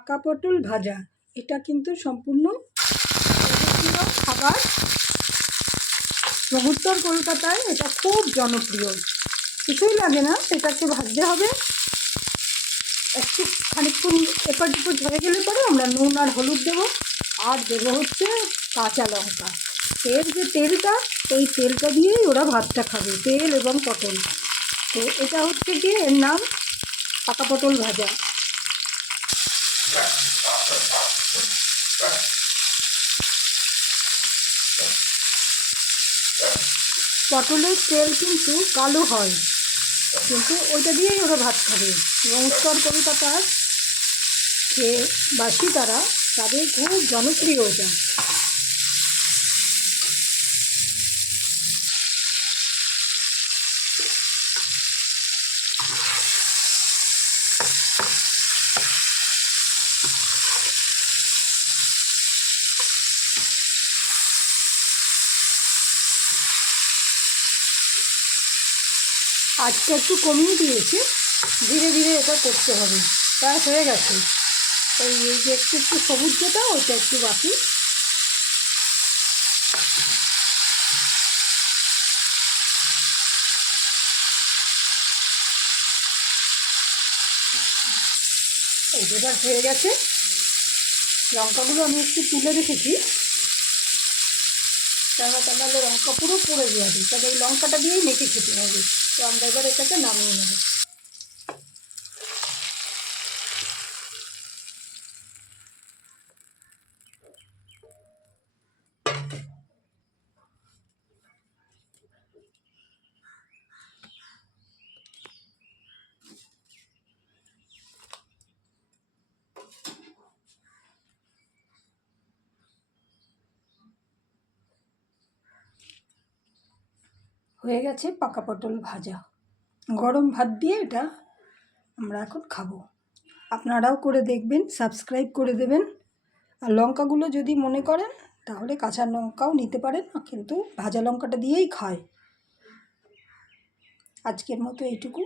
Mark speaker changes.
Speaker 1: পাকা পটল ভাজা, এটা কিন্তু সম্পূর্ণ খাবার। উত্তর কলকাতায় এটা খুব জনপ্রিয়। কিছুই লাগে না, সেটাকে ভাজতে হবে। একটু খানিকক্ষণ এপার দুপুর ধরে গেলে পরে আমরা নুন আর হলুদ দেবো। আর দেবো হচ্ছে কাঁচা লঙ্কা। এর যে তেলটা, এই তেলটা দিয়েই ওরা ভাতটা খাবে, তেল এবং পটল। তো এটা হচ্ছে কি এর নাম পাকা পটল ভাজা। পটলের তেল কিন্তু কালো হয়, কিন্তু ওইটা দিয়েই ওরা ভাত খাবে। এবং উত্তর কলকাতার যে বাসী তারা তাদের খুব জনপ্রিয় এটা। আজকে একটু কমিয়ে দিয়েছে। ধীরে ধীরে এটা করতে হবে। প্রায় হয়ে গেছে। এই এই যে একটু একটু সবুজ যেটা, ওইটা একটু বাকি। এই যেটা হয়ে গেছে। লঙ্কাগুলো আমি একটু তুলে রেখেছি। কেননা তা নাহলে লঙ্কা পুরো পড়ে যাবে তবে এই লঙ্কাটা দিয়েই মেখে খেতে হবে। তো আমরা এবার এটাকে নামিয়ে নেব। হয়ে গেছে পাকা পটল ভাজা। গরম ভাত দিয়ে এটা আমরা এখন খাব। আপনারাও করে দেখবেন সাবস্ক্রাইব করে দেবেন। আর লঙ্কাগুলো যদি মনে করেন, তাহলে কাঁচা লঙ্কাও নিতে পারেন, কিন্তু ভাজা লঙ্কাটা দিয়েই খায়। আজকের মতো এইটুকু।